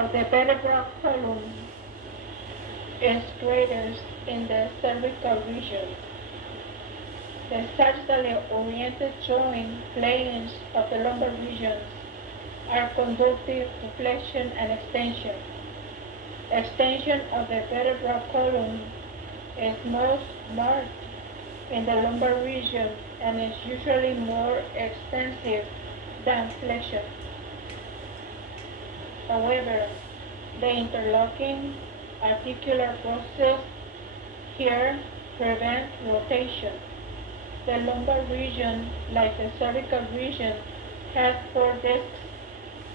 of the vertebral column is greatest in the cervical region. The sagittally oriented joint planes of the lumbar regions are conductive to flexion and extension. Extension of the vertebral column is most marked in the lumbar region and is usually more extensive than flexion. However, the interlocking articular process here prevents rotation. The lumbar region, like the cervical region, has four discs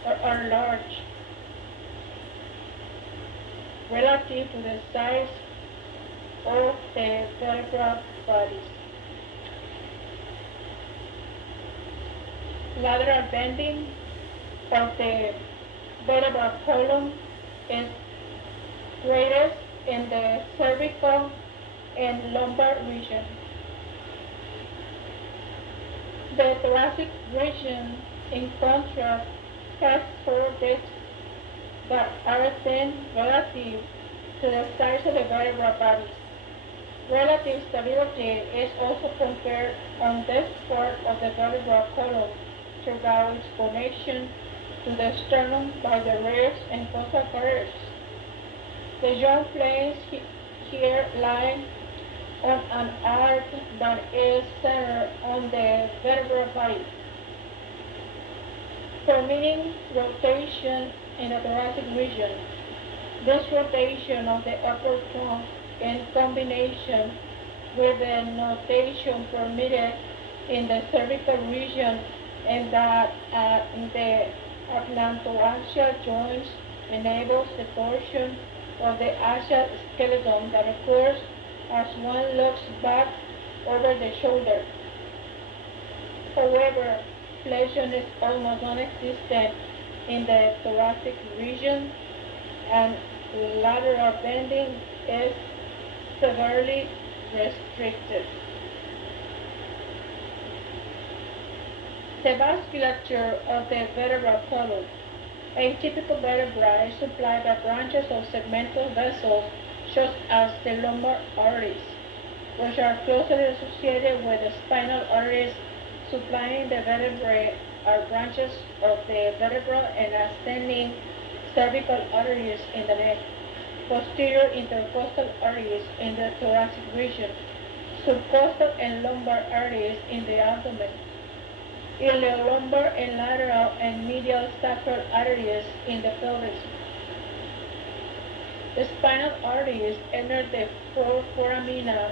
or are large relative to the size of the vertebral bodies. Lateral bending of the vertebral column is greatest in the cervical and lumbar region. The thoracic region, in contrast, has four discs that are thin relative to the size of the vertebral bodies. Relative stability is also compared on this part of the vertebral column throughout its connection to the sternum by the ribs and costal arteries. The joint planes here lie on an arc that is centered on the vertebral body, permitting rotation in the thoracic region. This rotation of the upper trunk in combination with the notation permitted in the cervical region and that in the atlantoaxial joints enables the torsion of the axial skeleton that occurs as one looks back over the shoulder. However, flexion is almost non-existent in the thoracic region and lateral bending is severely restricted. The vasculature of the vertebral column. A typical vertebra is supplied by branches of segmental vessels such as the lumbar arteries, which are closely associated with the spinal arteries supplying the vertebrae are branches of the vertebra and ascending cervical arteries in the neck, posterior intercostal arteries in the thoracic region, subcostal and lumbar arteries in the abdomen, iliolumbar and lateral and medial sacral arteries in the pelvis. The spinal arteries enter the foramina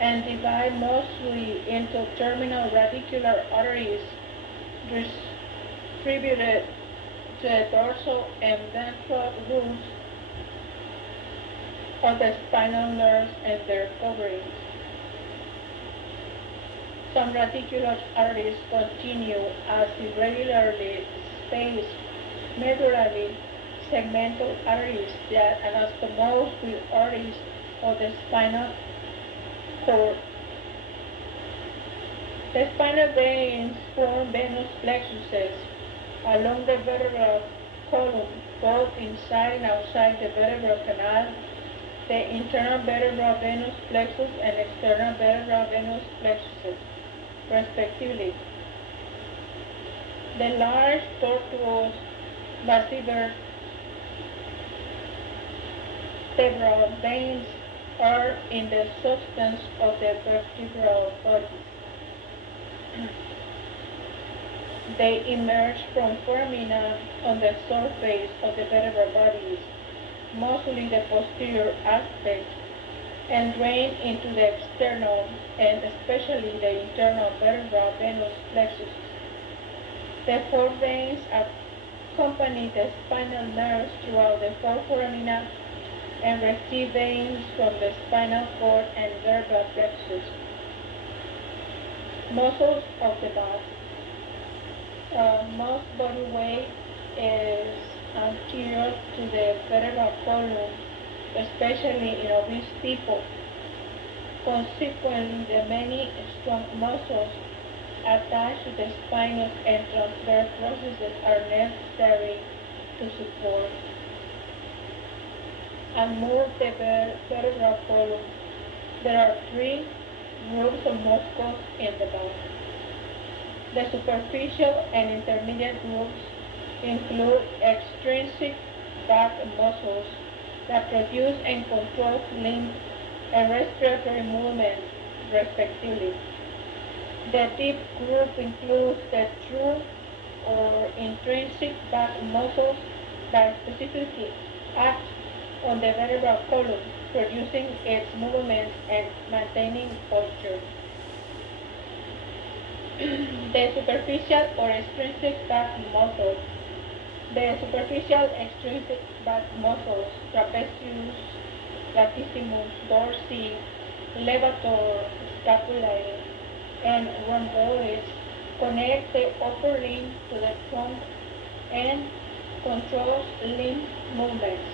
and divide mostly into terminal radicular arteries distributed to the dorsal and ventral roots of the spinal nerves and their coverings. Some radicular arteries continue as irregularly spaced medullary segmental arteries that anastomose with arteries of the spinal cord. The spinal veins form venous plexuses along the vertebral column, both inside and outside the vertebral canal, the internal vertebral venous plexus and external vertebral venous plexuses, respectively. The large tortuous vertebral veins are in the substance of the vertebral body. They emerge from foramina on the surface of the vertebral bodies, mostly the posterior aspect, and drain into the external and especially the internal vertebral venous plexus. The four veins accompany the spinal nerves throughout the four foramina and receive veins from the spinal cord and vertebral plexus. Muscles of the back. Most body weight is anterior to the vertebral column, especially in obese people. Consequently, the many strong muscles attached to the spinous and transverse processes are necessary to support and move the vertebral column. There are three groups of muscles in the back. The superficial and intermediate groups include extrinsic back muscles that produce and control limb and respiratory movements, respectively. The deep group includes the true or intrinsic back muscles that specifically act on the vertebral column, producing its movements and maintaining posture. The superficial or extrinsic back muscles. The superficial extrinsic back muscles, trapezius, latissimus, dorsi, levator, scapulae, and rhomboids, connect the upper limb to the trunk and controls limb movements.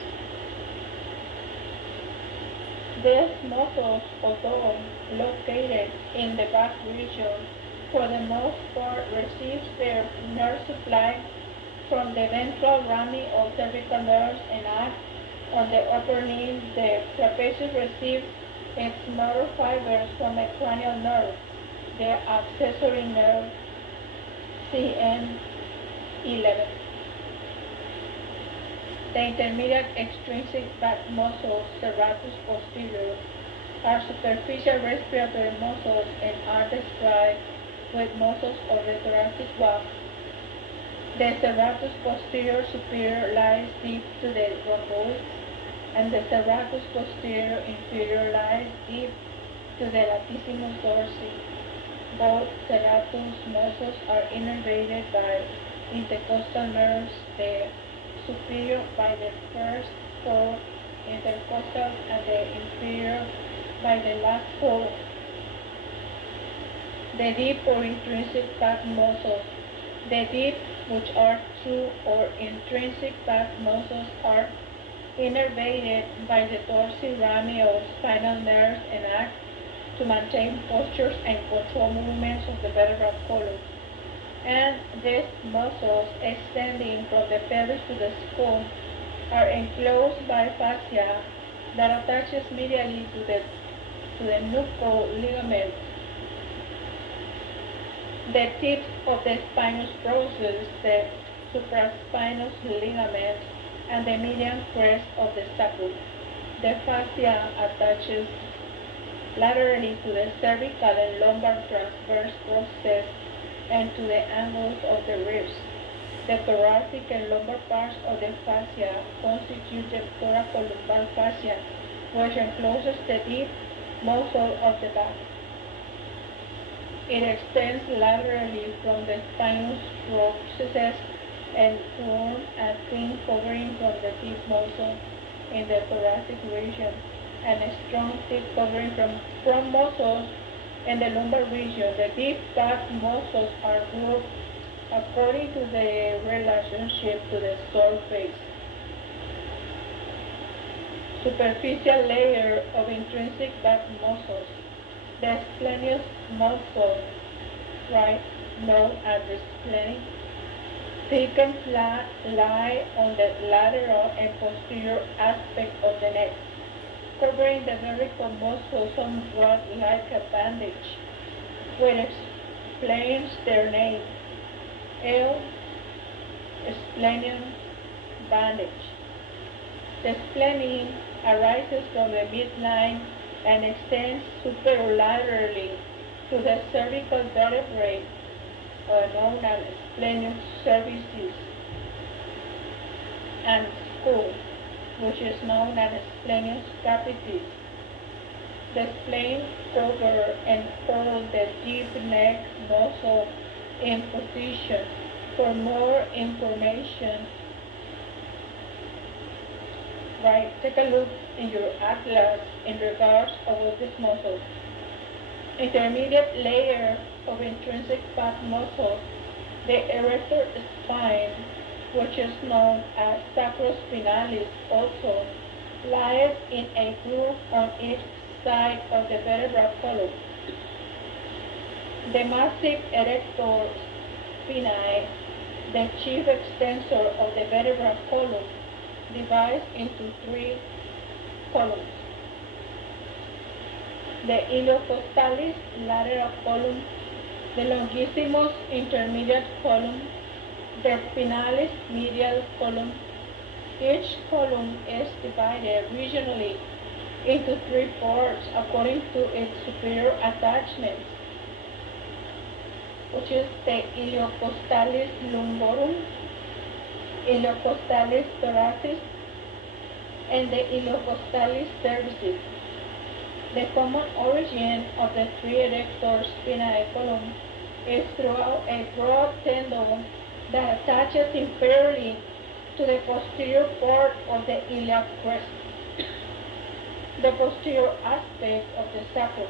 These muscles, although located in the back region, for the most part receive their nerve supply from the ventral rami of cervical nerves and act on the upper limb. The trapezius receives its motor fibers from a cranial nerve, the accessory nerve CN11. The intermediate extrinsic back muscles, serratus posterior, are superficial respiratory muscles and are described with muscles of the thoracic wall. The serratus posterior superior lies deep to the rhomboids, and the serratus posterior inferior lies deep to the latissimus dorsi. Both serratus muscles are innervated by intercostal nerves, the superior by the first four intercostals and the inferior by the last four. The deep or intrinsic back muscles. The deep, which are true or intrinsic back muscles, are innervated by the dorsal rami of spinal nerves and act to maintain postures and control movements of the vertebral column. And these muscles, extending from the pelvis to the skull, are enclosed by fascia that attaches medially to the nuchal ligament. The tips of the spinous process, the supraspinous ligament, and the median crest of the sacrum. The fascia attaches laterally to the cervical and lumbar transverse process and to the angles of the ribs. The thoracic and lumbar parts of the fascia constitute the thoracolumbar fascia, which encloses the deep muscle of the back. It extends laterally from the spinous processes and forms a thin covering from the deep muscle in the thoracic region and a strong thick covering from muscles in the lumbar region. The deep back muscles are grouped according to the relationship to the surface. Superficial layer of intrinsic back muscles. The splenius muscle, right, known as the splenic, thick and flat, lie on the lateral and posterior aspect of the neck, covering the vertical muscle somewhat like a bandage, which explains their name. L. Splenium bandage. The spleen arises from the midline and extends superolaterally to the cervical vertebrae, known as splenius cervicis, and skull, which is known as splenius capitis. The spleen cover and hold the deep neck muscle in position. For more information, right, take a look in your atlas in regards of this muscle. Intermediate layer of intrinsic back muscle, the erector spine, which is known as sacrospinalis, also lies in a groove on each side of the vertebral column. The massive erector spinae, the chief extensor of the vertebral column, divides into three columns. The iliocostalis lateral column, the longissimus intermediate column, the spinalis medial column. Each column is divided regionally into three parts according to its superior attachments, which is the iliocostalis lumborum, iliocostalis thoracis, and the iliocostalis cervicis. The common origin of the three erector spinae column is throughout a broad tendon that attaches inferiorly to the posterior part of the iliac crest. The posterior aspect of the sacrum,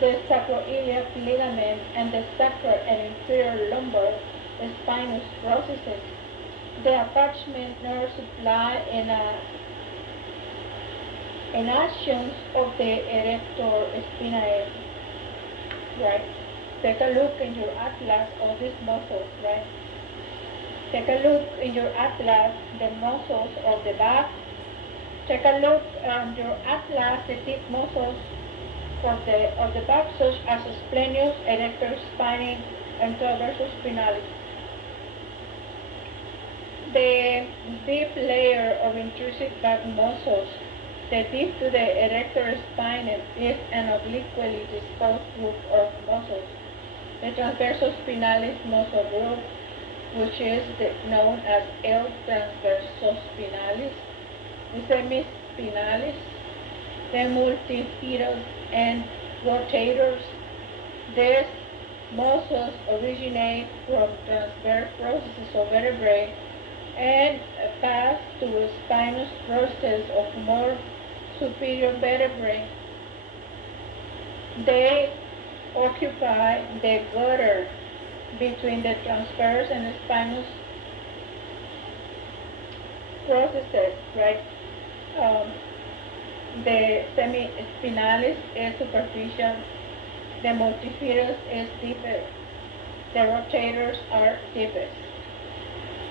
the sacroiliac ligament, and the sacral and inferior lumbar spinous processes. The attachment nerve supply and actions of the erector spinae, right? Take a look in your atlas of these muscles, right? Take a look in your atlas, the muscles of the back. Take a look on your atlas, the deep muscles of the back, such as splenius, erector spinae, and transversus spinalis. The deep layer of intrinsic back muscles, the deep to the erector spinae, is an obliquely disposed group of muscles. The transversus spinalis muscle group, which is known as L transversus spinalis, the semispinalis, the multifidus and rotators. These muscles originate from transverse processes of vertebrae and pass to the spinous process of more superior vertebrae. They occupy the gutter between the transverse and the spinous processes, right? The semispinalis is superficial, the multifidus is deeper, the rotators are deepest.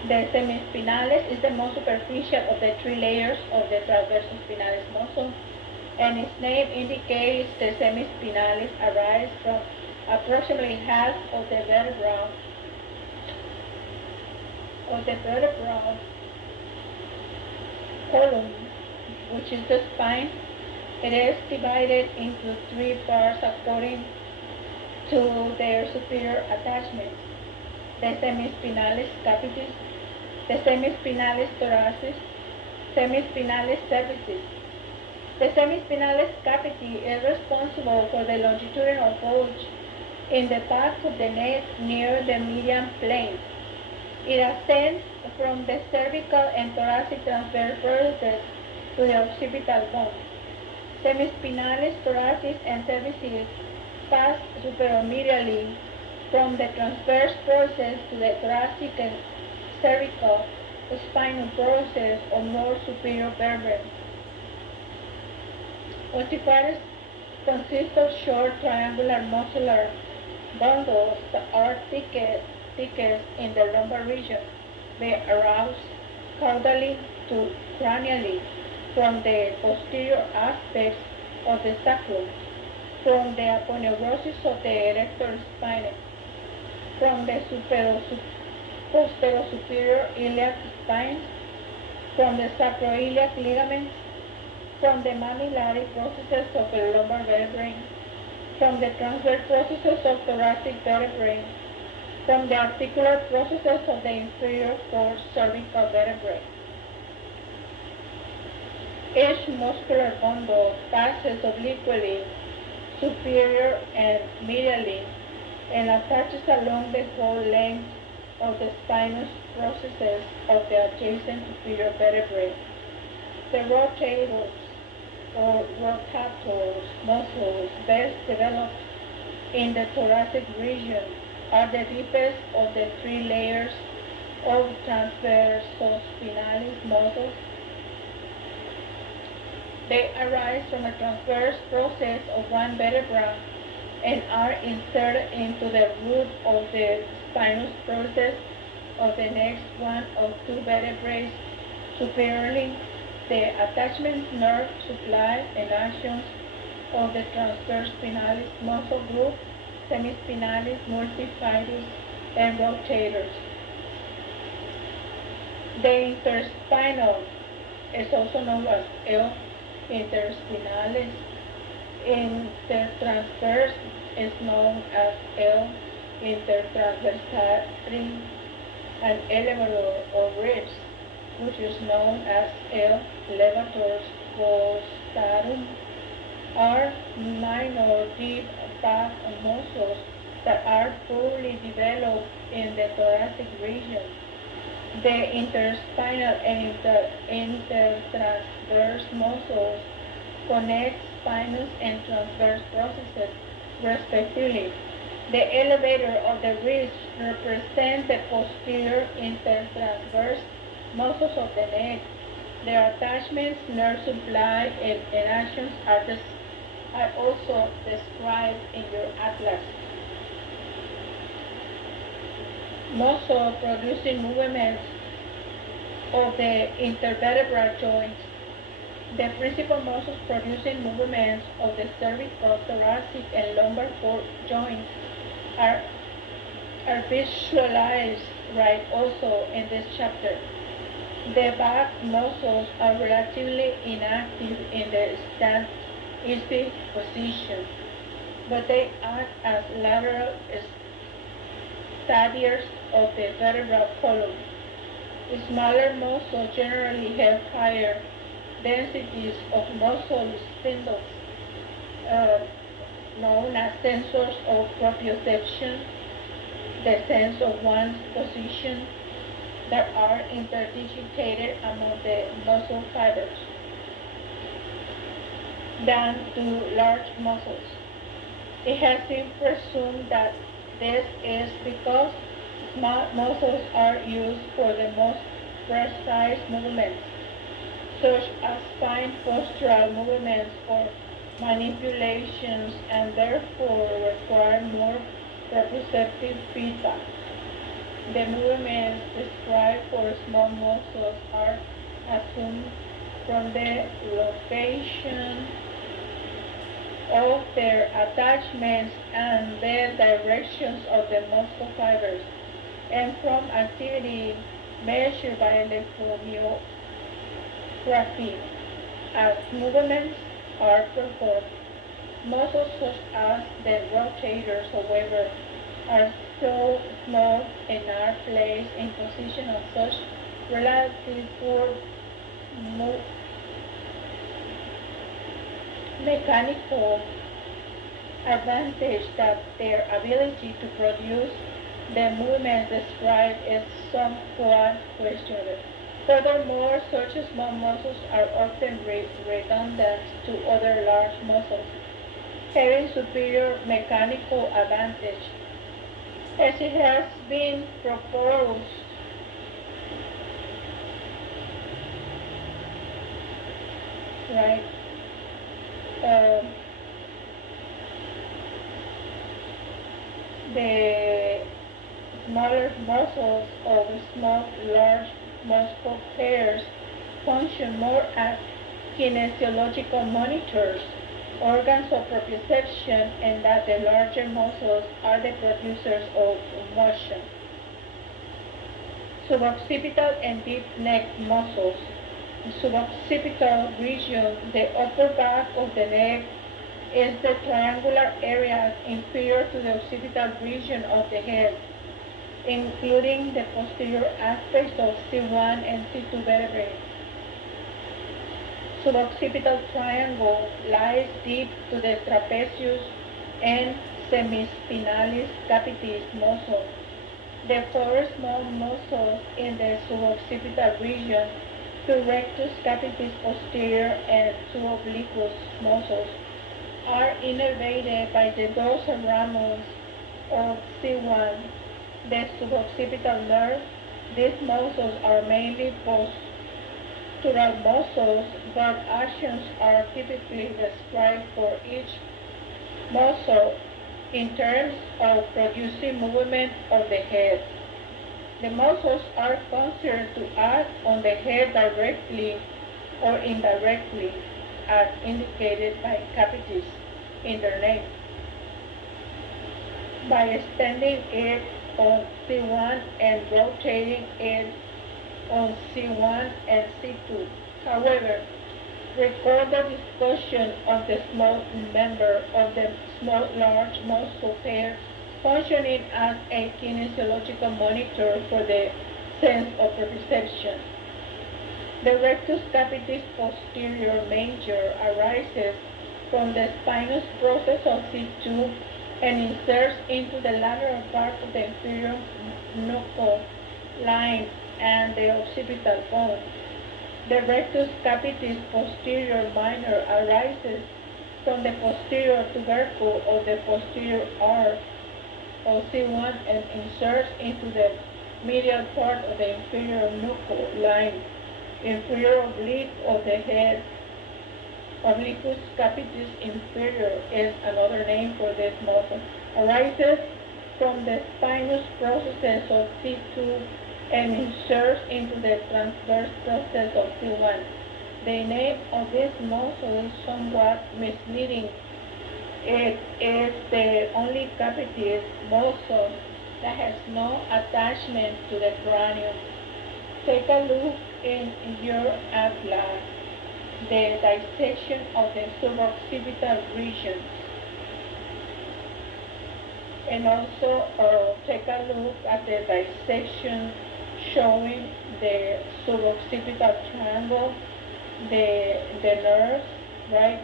The semispinalis is the most superficial of the three layers of the transversus spinalis muscle, and its name indicates the semispinalis arise from approximately half of the vertebral column, which is the spine. It is divided into three parts according to their superior attachments: the semispinalis capitis, the semispinalis thoracis, semispinalis cervicis. The semispinalis cavity is responsible for the longitudinal bulge in the back of the neck near the median plane. It ascends from the cervical and thoracic transverse processes to the occipital bone. Semispinalis thoracis and cervicis pass superomedially from the transverse process to the thoracic and cervical spinal process of more superior vertebrae. Ossificers consist of short triangular muscular bundles that are thickest in the lumbar region. They arouse caudally to cranially from the posterior aspects of the sacrum, from the aponeurosis of the erector spinae, from the posterior-superior iliac spines, from the sacroiliac ligaments, from the mammillary processes of the lumbar vertebrae, from the transverse processes of thoracic vertebrae, from the articular processes of the inferior four cervical vertebrae. Each muscular bundle passes obliquely, superior and medially, and attaches along the whole length of the spinous processes of the adjacent superior vertebrae. The rotators or rotators muscles best developed in the thoracic region are the deepest of the three layers of transversus spinalis muscles. They arise from a transverse process of one vertebra and are inserted into the root of the spinous process of the next one of two vertebrae superiorly The attachment nerve supply and actions of the transverse spinalis muscle group, semispinalis, multifidus, and rotators. The interspinal is also known as L interspinalis. Intertransverse is known as L intertransversalis, and elevator or ribs, which is known as L levator costarum, are minor deep back muscles that are poorly developed in the thoracic region. The interspinal and intertransverse muscles connect spinous and transverse processes, respectively. The elevator of the wrist represents the posterior intertransverse muscles of the neck. Their attachments, nerve supply, and actions are also described in your atlas. Muscle producing movements of the intervertebral joints. The principal muscles producing movements of the cervical, thoracic, and lumbar joints are visualized right also in this chapter. The back muscles are relatively inactive in the stand-easy position, but they act as lateral stadiers of the vertebral column. Smaller muscles generally have higher densities of muscle spindles, known as sensors of proprioception, the sense of one's position, that are interdigitated among the muscle fibers, than to large muscles. It has been presumed that this is because small muscles are used for the most precise movements, such as fine postural movements or manipulations, and therefore require more proprioceptive feedback. The movements described for small muscles are assumed from the location of their attachments and the directions of the muscle fibers, and from activity measured by electromyography. As movements are performed, muscles such as the rotators, however, are so small and are placed in position of such relative poor mechanical advantage that their ability to produce the movements described is somewhat questionable. Furthermore, such small muscles are often redundant to other large muscles, having superior mechanical advantage. As it has been proposed, right, the smaller muscles of large muscle pairs function more as kinesiological monitors, organs of proprioception, and that the larger muscles are the producers of motion. Suboccipital and deep neck muscles. The suboccipital region, the upper back of the neck, is the triangular area inferior to the occipital region of the head, including the posterior aspects of C1 and C2 vertebrae. Suboccipital triangle lies deep to the trapezius and semispinalis capitis muscle. The four small muscles in the suboccipital region, two rectus capitis posterior and two obliquus muscles, are innervated by the dorsal ramus of C1, the suboccipital nerve. These muscles are mainly postural muscles, but actions are typically described for each muscle in terms of producing movement of the head. The muscles are considered to act on the head directly or indirectly as indicated by capitis in their name, by extending it on C1 and rotating it on C1 and C2. However, recall the discussion of the small member of the small large muscle pair functioning as a kinesiological monitor for the sense of perception. The rectus capitis posterior major arises from the spinous process of C2 and inserts into the lateral part of the inferior knuckle line and the occipital bone. The rectus capitis posterior minor arises from the posterior tubercle of the posterior arc of C1 and inserts into the medial part of the inferior knuckle line. Inferior oblique of the head. Obliquus capitis inferior is another name for this muscle. Arises from the spinous processes of C2 and inserts into the transverse process of C1. The name of this muscle is somewhat misleading. It is the only capitis muscle that has no attachment to the cranium. Take a look in your atlas, the dissection of the suboccipital region. And also take a look at the dissection showing the suboccipital triangle, the nerves, right?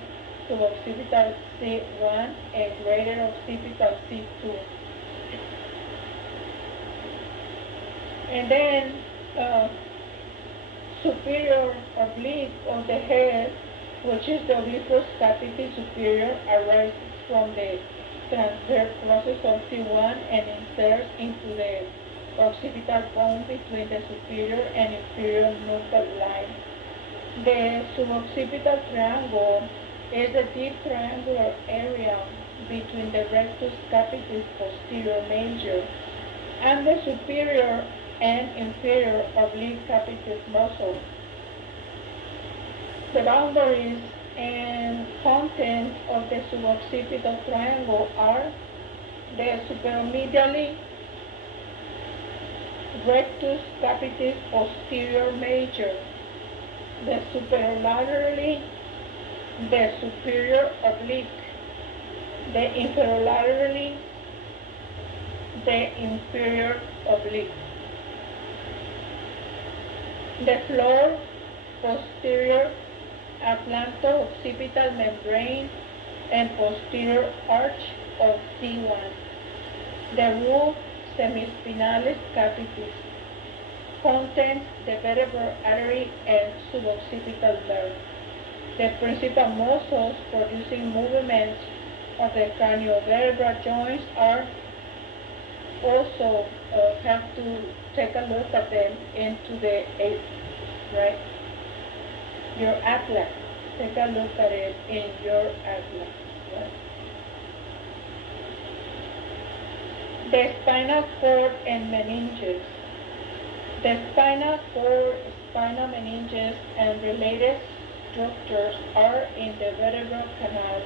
Suboccipital C1 and greater occipital C2. And then superior oblique of the head, which is the obliquus capitis superior, arises from the transverse process of C1 and inserts into the occipital bone between the superior and inferior knuckle line. The suboccipital triangle is a deep triangular area between the rectus capitis posterior major and the superior and inferior oblique capitis muscle. The boundaries and contents of the suboccipital triangle are the superomedially rectus capitis posterior major, the superolaterally the superior oblique, the inferiolaterally the inferior oblique. The floor posterior atlanto-occipital membrane and posterior arch of C1. The roof semispinalis capitis. Contents the vertebral artery and suboccipital nerve. The principal muscles producing movements of the craniovertebral joints are also have to take a look at them into the right? Your atlas. Take a look at it in your atlas. Right? The spinal cord and meninges. The spinal cord, spinal meninges, and related structures are in the vertebral canal,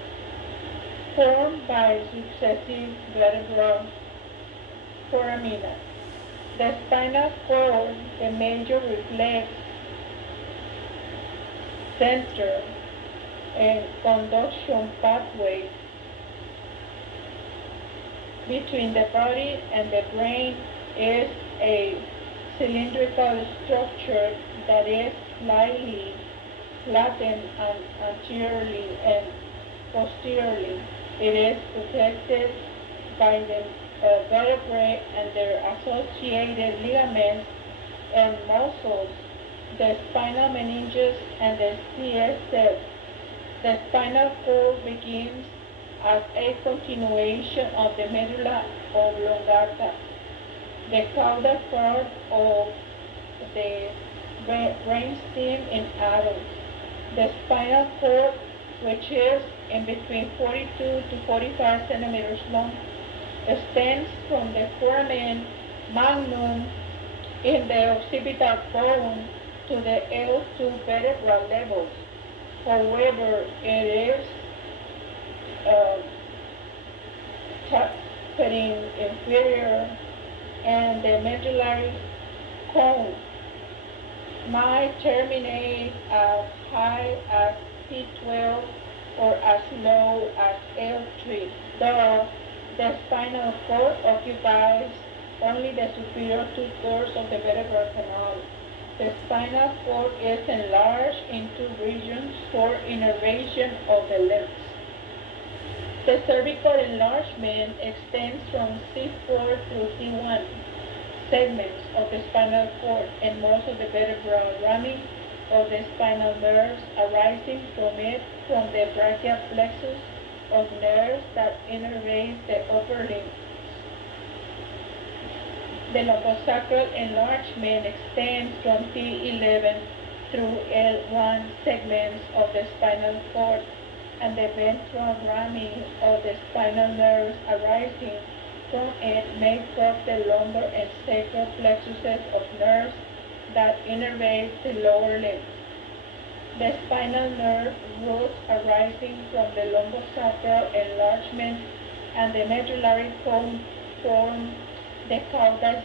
formed by successive vertebral foramina. The spinal cord, the major reflex center and conduction pathway between the body and the brain, is a cylindrical structure that is slightly flattened anteriorly and posteriorly. It is protected by the vertebrae and their associated ligaments and muscles, the spinal meninges and the CSF. The spinal cord begins as a continuation of the medulla oblongata, the caudal part of the brainstem in adults. The spinal cord, which is in between 42 to 45 centimeters long, extends from the foramen magnum in the occipital bone to the L2 vertebral levels. However, it is uh, tapering inferior, and the medullary cone might terminate as high as P12 or as low as L3, though the spinal cord occupies only the superior two-thirds of the vertebral canal. The spinal cord is enlarged into regions for innervation of the limbs. The cervical enlargement extends from C4 through C1 segments of the spinal cord and most of the vertebral ramming of the spinal nerves arising from it from the brachial plexus of nerves that innervate the upper limbs. The lumbosacral enlargement extends from T11 through L1 segments of the spinal cord, and the ventral ramming of the spinal nerves arising from it makes up the lumbar and sacral plexuses of nerves that innervate the lower limbs. The spinal nerve roots arising from the lumbosacral enlargement and the medullary cone form the cauda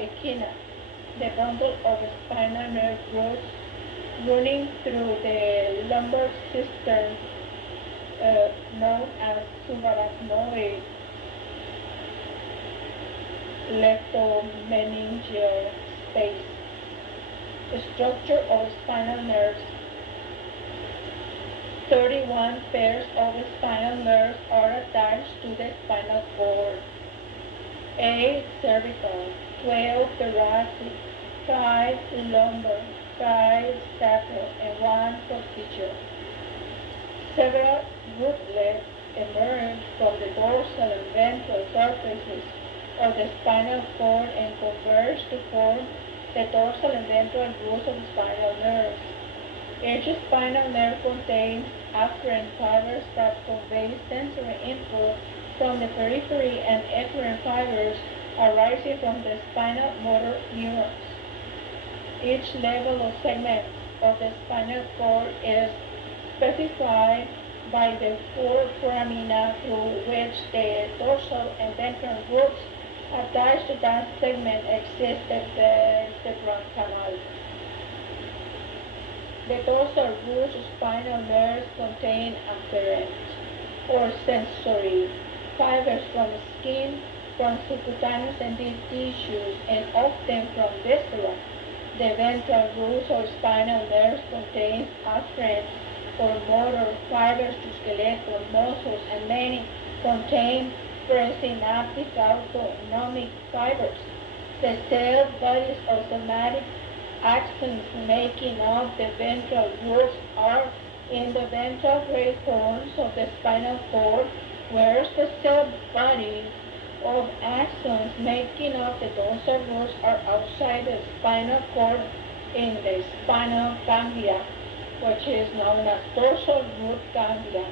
equina, the bundle of spinal nerve roots running through the lumbar cistern known as subarachnoid leptomeningeal space. The structure of spinal nerves. 31 pairs of spinal nerves are attached to the spinal cord. 8 cervical, 12 thoracic, 5 lumbar, 5 sacral, and 1 coccygeal. Several rootlets emerge from the dorsal and ventral surfaces of the spinal cord and converge to form the dorsal and ventral roots of the spinal nerves. Each spinal nerve contains afferent fibers that convey sensory input from the periphery and efferent fibers arising from the spinal motor neurons. Each level or segment of the spinal cord is specified by the 4 foramina through which the dorsal and ventral roots attached to that segment exist the vertebral canal. The dorsal roots of spinal nerves contain afferent or sensory fibers from skin, from subcutaneous and deep tissues, and often from viscera. The ventral roots of spinal nerves contain afferent or motor fibers to skeletal muscles, and many contain presynaptic autonomic fibers. The cell bodies or somatic axons making up the ventral roots are in the ventral great horns of the spinal cord, whereas the cell bodies of axons making up the dorsal roots are outside the spinal cord in the spinal ganglia, which is known as dorsal root ganglia,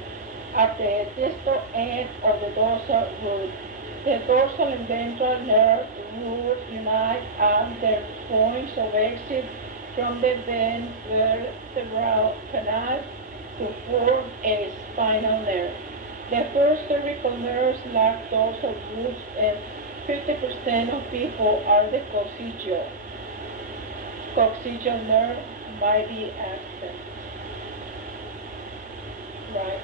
at the distal end of the dorsal root. The dorsal and ventral nerve roots unite at their points of exit from the vertebral canal to form a spinal nerve. The first cervical nerves lack dorsal roots, and 50% of people are the coccygeal. Coccygeal nerve might be absent. Right.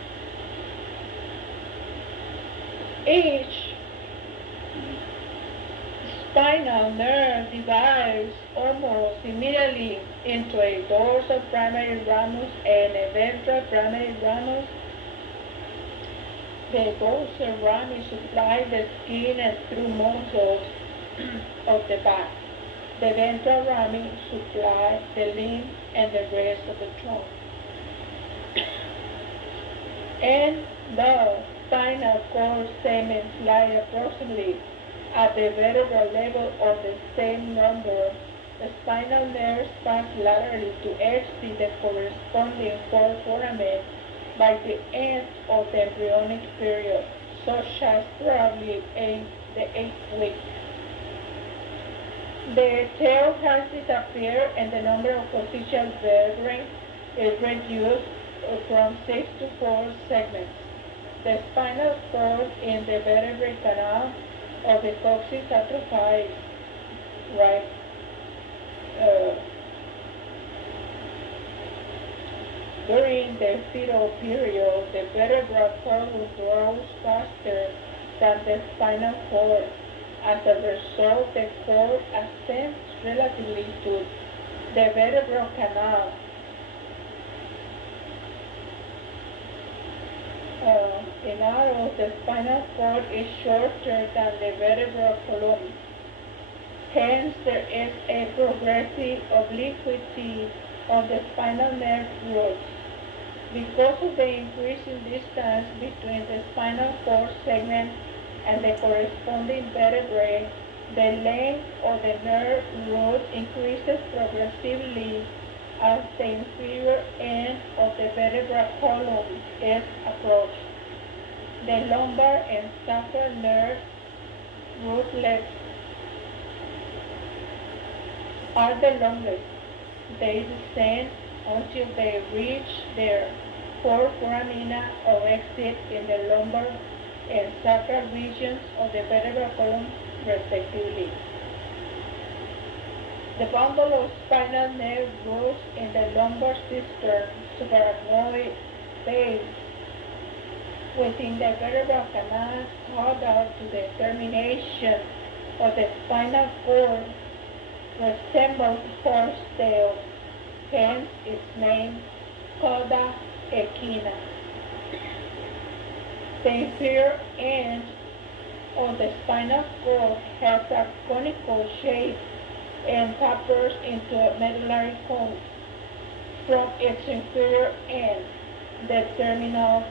Each spinal nerve divides almost immediately into a dorsal primary ramus and a ventral primary ramus. The dorsal ramus supply the skin and through muscles of the back. The ventral ramus supply the limbs and the rest of the trunk. And the spinal cord segments lie approximately at the vertebral level of the same number. The spinal nerves pass laterally to exit the corresponding foramen by the end of the embryonic period, such as probably the 8th week. The tail has disappeared and the number of coccygeal vertebrae is reduced from 6 to 4 segments. The spinal cord in the vertebral canal of the coccyx atrophies, right? Uh, During the fetal period, the vertebral column grows faster than the spinal cord. As a result, the cord ascends relatively to the vertebral canal. In adults, the spinal cord is shorter than the vertebral column. Hence, there is a progressive obliquity of the spinal nerve roots. Because of the increasing distance between the spinal cord segment and the corresponding vertebrae, the length of the nerve root increases progressively as the inferior end of the vertebral column is approached. The lumbar and sacral nerve rootlets are the longest. They descend until they reach their foramina or exit in the lumbar and sacral regions of the vertebral column, respectively. The bundle of spinal nerve roots in the lumbar cistern subarachnoid base within the vertebral canal caudal to the termination of the spinal cord resembles horsetails, hence its name, cauda equina. The inferior end of the spinal cord has a conical shape and tapers into a medullary cone. From its inferior end, the terminal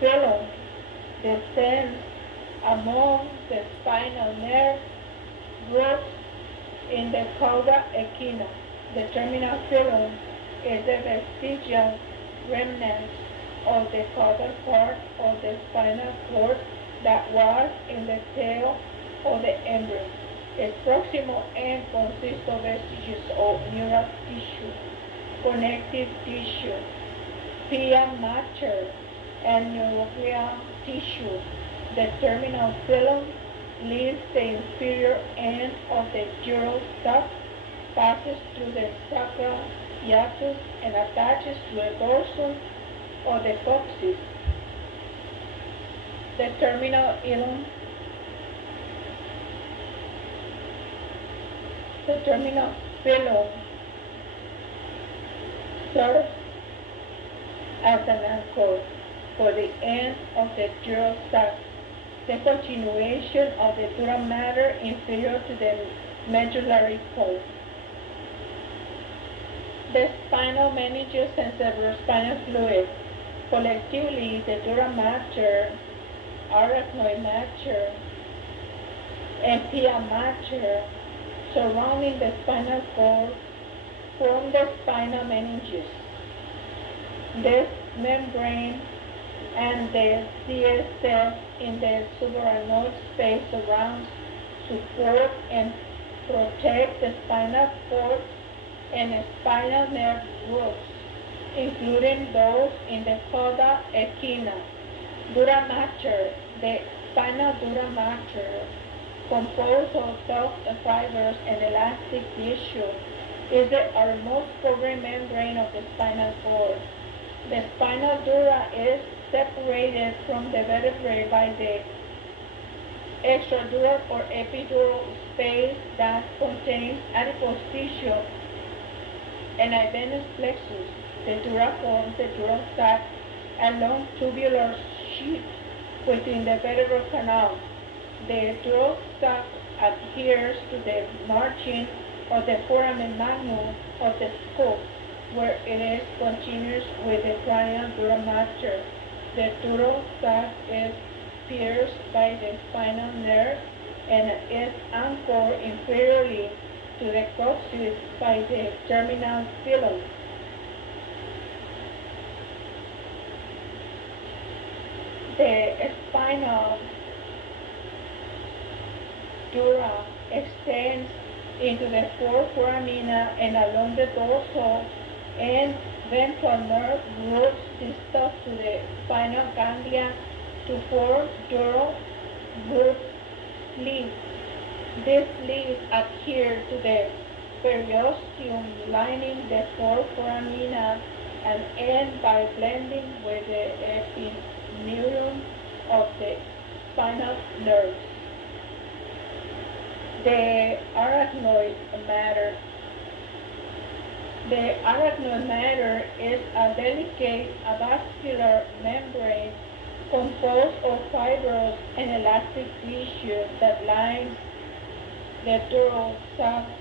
phylum descends among the spinal nerve roots in the cauda equina. The terminal phylum is the vestigial remnant of the caudal part of the spinal cord that was in the tail of the embryo. Its proximal end consists of vestiges of neural tissue, connective tissue, pia mater, and neuroglial tissue. The terminal phylum leaves the inferior end of the dural sac, passes through the sacral hiatus, and attaches to the dorsum of the coccyx. The terminal phylum serves as an anchor for the end of the dural sac, the continuation of the dura mater inferior to the medullary cone. The spinal meninges and cerebrospinal fluid, collectively the dura mater, arachnoid mater, and pia mater, surrounding the spinal cord, form the spinal meninges. This membrane and the CSF in the subarachnoid space surrounds, support, and protect the spinal cord and spinal nerve roots, including those in the cauda equina. Dura mater, the spinal dura mater, composed of soft fibers and elastic tissue, is the outermost covering membrane of the spinal cord. The spinal dura is separated from the vertebrae by the extradural or epidural space that contains adipose tissue and venous plexus. The dura forms the dural sac, a long tubular sheath within the vertebral canal. The dural sac adheres to the margin of the foramen magnum of the skull, where it is continuous with the cranial dura mater. The dural sac is pierced by the spinal nerve and is anchored inferiorly to the coccyx by the terminal phylum. The spinal dura extends into the foraforamina and along the dorsal and ventral nerve roots distal to the spinal ganglia to form dural root leaves. These leaves adhere to the periosteum lining the foraforamina and end by blending with the epineuron of the spinal nerves. The arachnoid matter. The arachnoid matter is a delicate avascular membrane composed of fibrous and elastic tissue that lines the dural substructural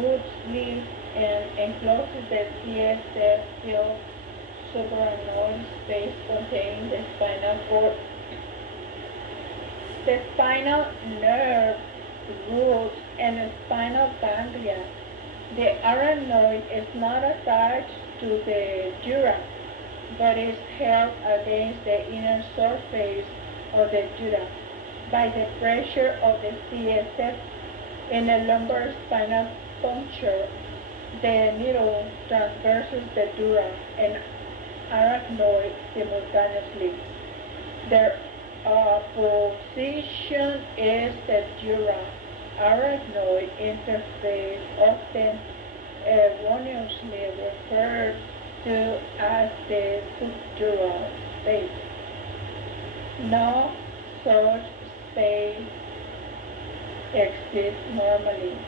roots, leaves, and encloses the CSF-filled subarachnoid space containing the spinal cord. The spinal nerve roots and spinal ganglia. The arachnoid is not attached to the dura, but is held against the inner surface of the dura by the pressure of the CSF in the lumbar spinal puncture. The needle traverses the dura and arachnoid simultaneously. Their position is the dura-arachnoid interface, often erroneously referred to as the subdural space. No such space exists normally.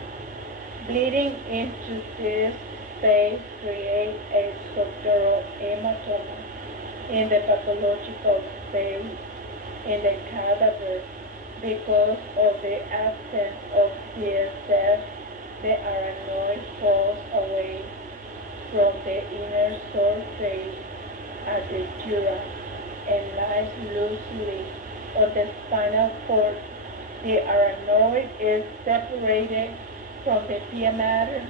Bleeding into this space creates a subdural hematoma in the pathological space in the cadaver. Because of the absence of CSF, the arachnoid falls away from the inner surface at the dura and lies loosely on the spinal cord. The arachnoid is separated from the pia mater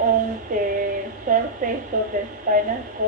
on the surface of the spinal cord